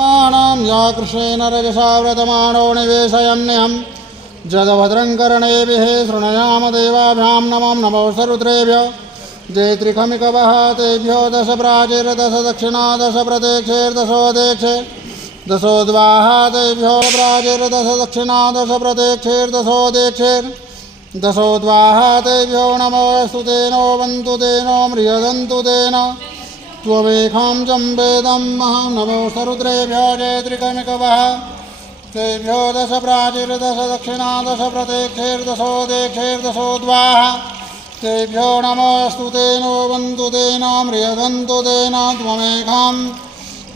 या कृष्णेन रजसा व्रतमाणो निवेशयन्यहं जदभद्रं कर्णेभिः शृणुयाम देवाभ्यां नमो नमो सरुद्रेभ्यो जयत्रिखमिकवः तेभ्यो दश प्राचीर्दश दक्षिणा दश प्रत्यक्षैर्दशोदेक्षे दशोद्वाहा तेभ्यो प्राचीर्दश दक्षिणा दश प्रत्यक्षैर्दशोदेक्षैर् दशोद्वाहा तेभ्यो नमोऽस्तु तेनो वन्तु तेनो म्रियदन्तु तेन त्वमेकं जम्बेदं महं नमो सरुद्रेभ्यो जयत्रिकमिकवः तेभ्यो दश प्राचीर्दश दक्षिणा दश प्रत्यक्षैर्दशोदेक्षैर्दशोद्वाहा तेभ्यो नमोऽस्तु तेनो वन्तु तेन म्रियदन्तु तेन त्वमेकं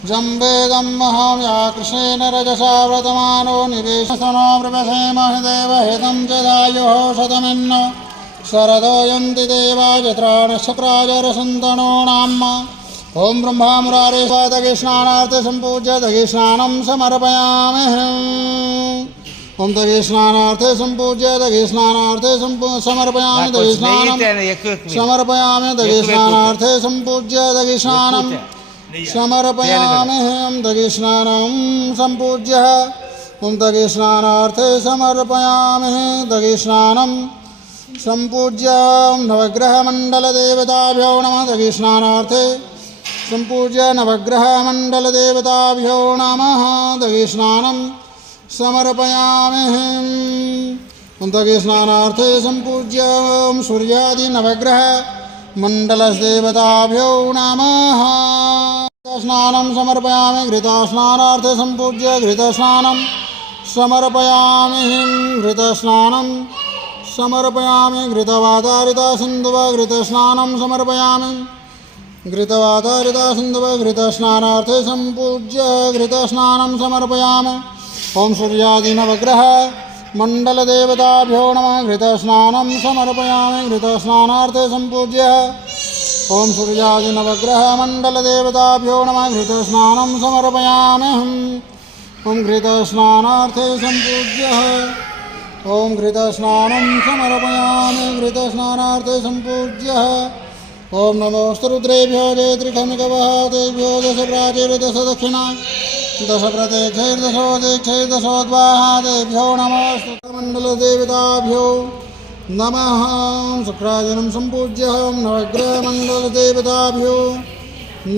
जम्बेदं महं या कृष्णेन रजसा व्रतमानो निवेशनो मृगसेमहि देवहितं च दायुः शतमिन्न शरदो यन्ति देवा यत्राणश्च प्राजरसन्तनो नाम ओं ब्रह्मा मुरारे दधिस्नानार्थे सम्पूज्य दधिस्नानं समर्पयामि ओं दधिस्नानार्थे सम्पूज्य दधिस्नानार्थे समर्पयामि दधिस्नानं समर्पयामि दधिस्नानार्थे सम्पूज्य दधिस्नानं समर्पयामि ओं दधिस्नानं सम्पूज्य ओं दधिस्नानार्थे समर्पयामि दधिस्नानं सम्पूज्य नवग्रहमण्डलदेवताभ्यो नमः दधिस्नानार्थे सम्पूज्य नवग्रहमण्डलदेवताभ्यो नमः दधिस्नानं समर्पयामि दधिस्नानार्थे सम्पूज्य सूर्यादिनवग्रहमण्डलदेवताभ्यो नमः स्नानं समर्पयामि घृतस्नानार्थे सम्पूज्य घृतस्नानं समर्पयामि घृतस्नानं समर्पयामि घृतवातारिता सिन्धुव घृतस्नानं समर्पयामि घृतवातारिता सिन्धुव घृतस्नानार्थे सम्पूज्य घृतस्नानं समर्पयामि ओं सूर्यादिनवग्रह मण्डलदेवताभ्यो नमः घृतस्नानं समर्पयामि घृतस्नानार्थे सम्पूज्य ओं सूर्यादिनवग्रह मण्डलदेवताभ्यो नमः घृतस्नानं समर्पयामि ओं घृतस्नानार्थे सम्पूज्य ओं घृतस्नानं समर्पयामि घृतस्नानार्थे सम्पूज्य ओं नमोऽस्तु रुद्रेभ्यो जयत्रिखमिकवः तेभ्यो दश प्राचीर्दश दक्षिणा दश प्रत्यक्षैर्दशोदेक्षैर्दशोद्वाहा तेभ्यो नमोऽस्तु मण्डलदेवताभ्यो नमः शुक्रादिनं सम्पूज्य नवग्रहमण्डलदेवताभ्यो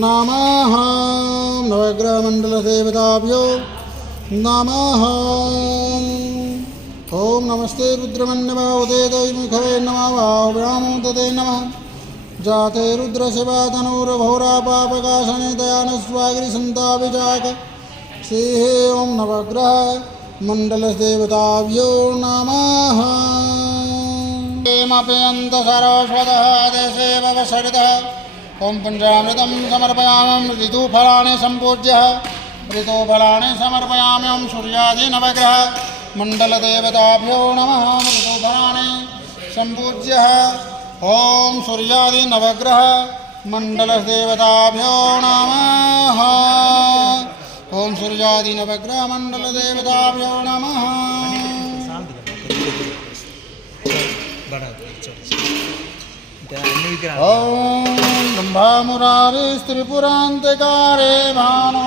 नमः नवग्रहमण्डलदेवताभ्यो नमः ओं नमस्ते रुद्रमन्यवा उदेतैमुखवे नमः वाव्यामो तते नमः जाते रुद्रशिवा तनूरघोरा पापकाशने दयानस्वागिरिसन्ताभिजाक श्रीः ओं नवग्रह मण्डलदेवताभ्यो नमः हेमप्यन्तसरस्वतः देशे ववसरितः ओं पञ्चामृतं समर्पयामि ऋतुफलानि सम्पूज्य ऋतुफलानि समर्पयामि ओं सूर्यादिनवग्रह मण्डलदेवताभ्यो नमः ऋतुफलानि सम्पूज्य ओं सूर्यादिनवग्रह मण्डलदेवताभ्यो नमः ओं सूर्यादिनवग्रह मण्डलदेवताभ्यो नमः ओं ब्रह्मा मुरारे त्रिपुरान्तकारे भानु